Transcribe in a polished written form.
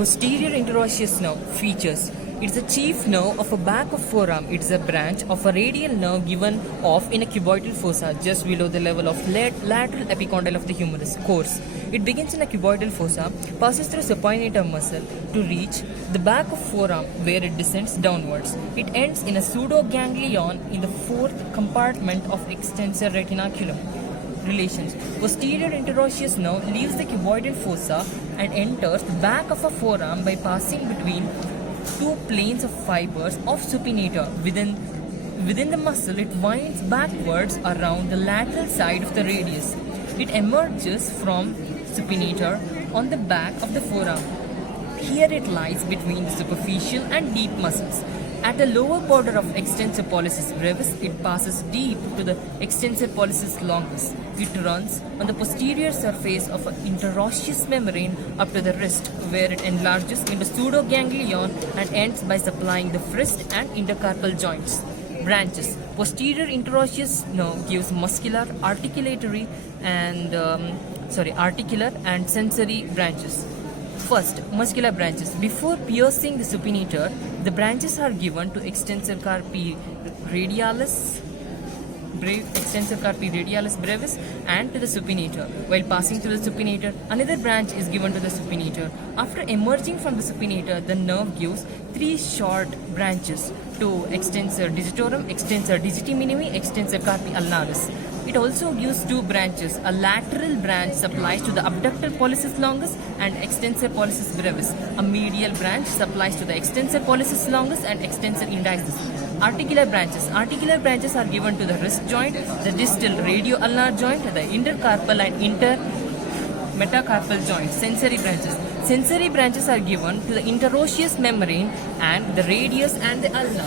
Posterior interosseous nerve features. It's the chief nerve of a back of forearm. It's a branch of a radial nerve given off in a cuboidal fossa just below the level of lateral epicondyle of the humerus course. It begins in a cuboidal fossa, passes through supinator muscle to reach the back of forearm where it descends downwards. It ends in a pseudoganglion in the fourth compartment of extensor retinaculum. Relations. Posterior interosseous nerve leaves the cuboidal fossa and enters the back of a forearm by passing between two planes of fibers of supinator. Within the muscle, it winds backwards around the lateral side of the radius. It emerges from supinator on the back of the forearm. Here it lies between the superficial and deep muscles. At the lower border of extensor pollicis brevis, it passes deep to the extensor pollicis longus. It runs on the posterior surface of an interosseous membrane up to the wrist, where it enlarges into pseudoganglion and ends by supplying the wrist and intercarpal joints. Branches. Posterior interosseous nerve gives muscular, articular and sensory branches. First, muscular branches. Before piercing the supinator, the branches are given to extensor carpi radialis brevis and to the supinator. While passing through the supinator, another branch is given to the supinator. After emerging from the supinator, the nerve gives three short branches to extensor digitorum, extensor digiti minimi, extensor carpi ulnaris. It also gives two branches. A lateral branch supplies to the abductor pollicis longus and extensor pollicis brevis. A medial branch supplies to the extensor pollicis longus and extensor indicis. Articular branches. Articular branches are given to the wrist joint, the distal radio-ulnar joint, the intercarpal and intermetacarpal joint. Sensory branches. Sensory branches are given to the interosseous membrane and the radius and the ulna.